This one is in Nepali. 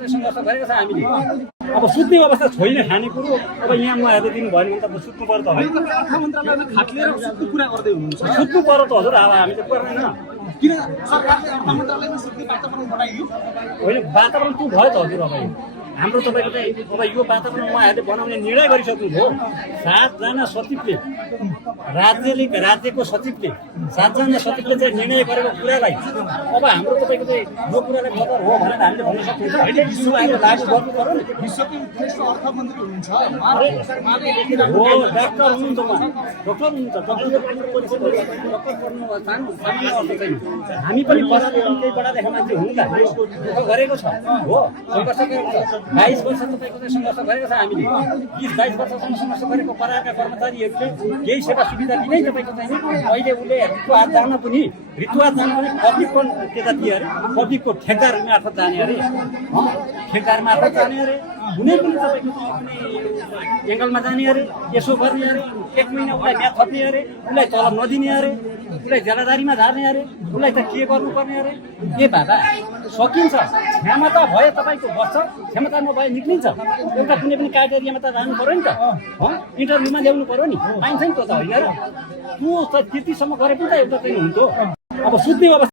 चाहिँ सङ्घर्ष गरेको छ हामीले। अब सुत्ने अवस्था छैन खानेकुरो, अब यहाँ उहाँहरूले दिनुभयो भने त सुत्नु पर्यो त है। अर्थ मन्त्रालयमा खाट्लिएर सुत्ने कुरा गर्दै हुनुहुन्छ। सुत्नु पर्यो त हजुर, अब हामी त पर्दैन। किन सरकारले अर्थ मन्त्रालयमा सुत्ने वातावरण बनाइयो? होइन, वातावरण त्यो भयो त हजुर। अब हाम्रो तपाईँको चाहिँ अब यो वातावरण उहाँहरूले बनाउने निर्णय गरिसक्नुभयो। 7 जना सचिवले, राज्यको सचिवले 7 जना सचिवले चाहिँ निर्णय गरेको कुरालाई अब हाम्रो तपाईँको चाहिँ यो कुरालाई बदर हो भनेर हामीले भन्न सक्छौँ। होइन, विश्वको लागू गर्नु पर्यो नि। विश्वकै उत्कृष्ट अर्थमन्त्री हुनुहुन्छ, हो, डाक्टर हुनुहुन्छ उहाँ, डक्टर हुनुहुन्छ। डक्टर पढ्नु परिषद डक्टर पढ्नु सामान्य अर्थ छैन। हामी पनि पढाले केही पढा लेखा मान्छे हुनु त दुःख गरेको छ, हो, सङ्घर्ष गरेको छ। 22 वर्ष तपाईँको चाहिँ सङ्घर्ष गरेको छ हामीले। 20-22 वर्षसम्म सङ्घर्ष गरेको पराका कर्मचारीहरूले केही सेवा सुविधा दिनै तपाईँको चाहिँ अहिले उसले ऋतुवाद जान पनि पब्लिकको त्यता दियो अरे, पब्लिकको ठेकदार मार्फत जाने अरे, ठेकदार मार्फत जाने अरे, कुनै पनि तपाईँको कुनै एङ्गलमा जाने अरे, यसो गर्ने अरे, 1 महिना उसलाई म्याथ थप्ने अरे, उसलाई तलब नदिने अरे, उसलाई जेलादारीमा झार्ने अरे, उसलाई त के गर्नुपर्ने अरे। के बाबा सकिन्छ, क्षमता भयो तपाईँको बस्छ, क्षमता नभए निक्लिन्छ। एउटा कुनै पनि क्राइटेरियामा त जानु पऱ्यो नि त, इन्टरभ्यूमा ल्याउनु पऱ्यो नि, पाइन्छ नि त होइन र। त्यो त त्यतिसम्म गरे पनि त एउटा चाहिँ हुन्थ्यो। अब सुत्ने अवस्था